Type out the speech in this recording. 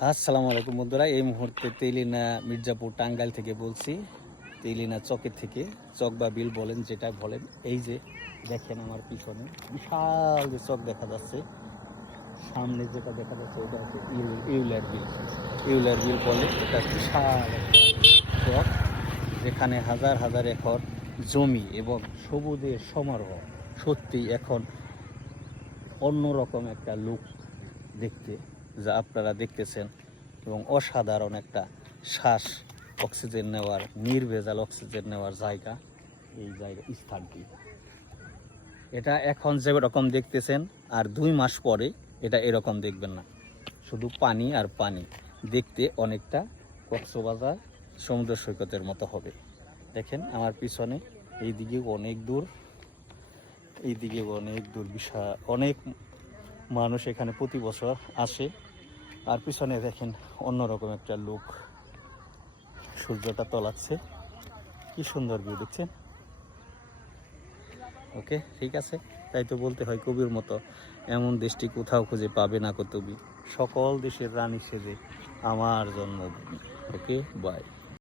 আসসালামু আলাইকুম বন্ধুরা, এই মুহূর্তে তেলিনা মির্জাপুর টাঙ্গাইল থেকে বলছি। তেলিনা চকের থেকে, চক বা বিল বলেন যেটা বলেন। এই যে দেখেন আমার পিছনে বিশাল যে চক দেখা যাচ্ছে, সামনে যেটা দেখা যাচ্ছে ওটা হচ্ছে ইউলার বিল। ইউলার বিল বলে, এটা বিশাল একটা চক যেখানে হাজার হাজার একর জমি এবং সবুজের সমারোহ। সত্যি এখন অন্যরকম একটা লুক দেখতে, যা আপনারা দেখতেছেন, এবং অসাধারণ একটা শ্বাস অক্সিজেন নেওয়ার, নির্ভেজাল অক্সিজেন নেওয়ার জায়গা। এই জায়গা স্থানটি, এটা এখন যেরকম দেখতেছেন আর 2 মাস পরে এটা এরকম দেখবেন না, শুধু পানি আর পানি। দেখতে অনেকটা কক্সবাজার সমুদ্র সৈকতের মতো হবে। দেখেন আমার পিছনে, এইদিকে অনেক দূর, এইদিকে অনেক দূর, বিশাল অনেক মানুষ এখানে প্রতি বছর আসে। আর পিছনে দেখেন অন্যরকম একটা লুক, সূর্যটা তলাচ্ছে, কি সুন্দর ভিউ দেখছেন। ওকে, ঠিক আছে। তাই তো বলতে হয় কবির মতো, এমন দেশটি কোথাও খুঁজে পাবে না কো তুমি, সকল দেশের রানী সেজে আমার জন্মভূমি। ওকে, বাই।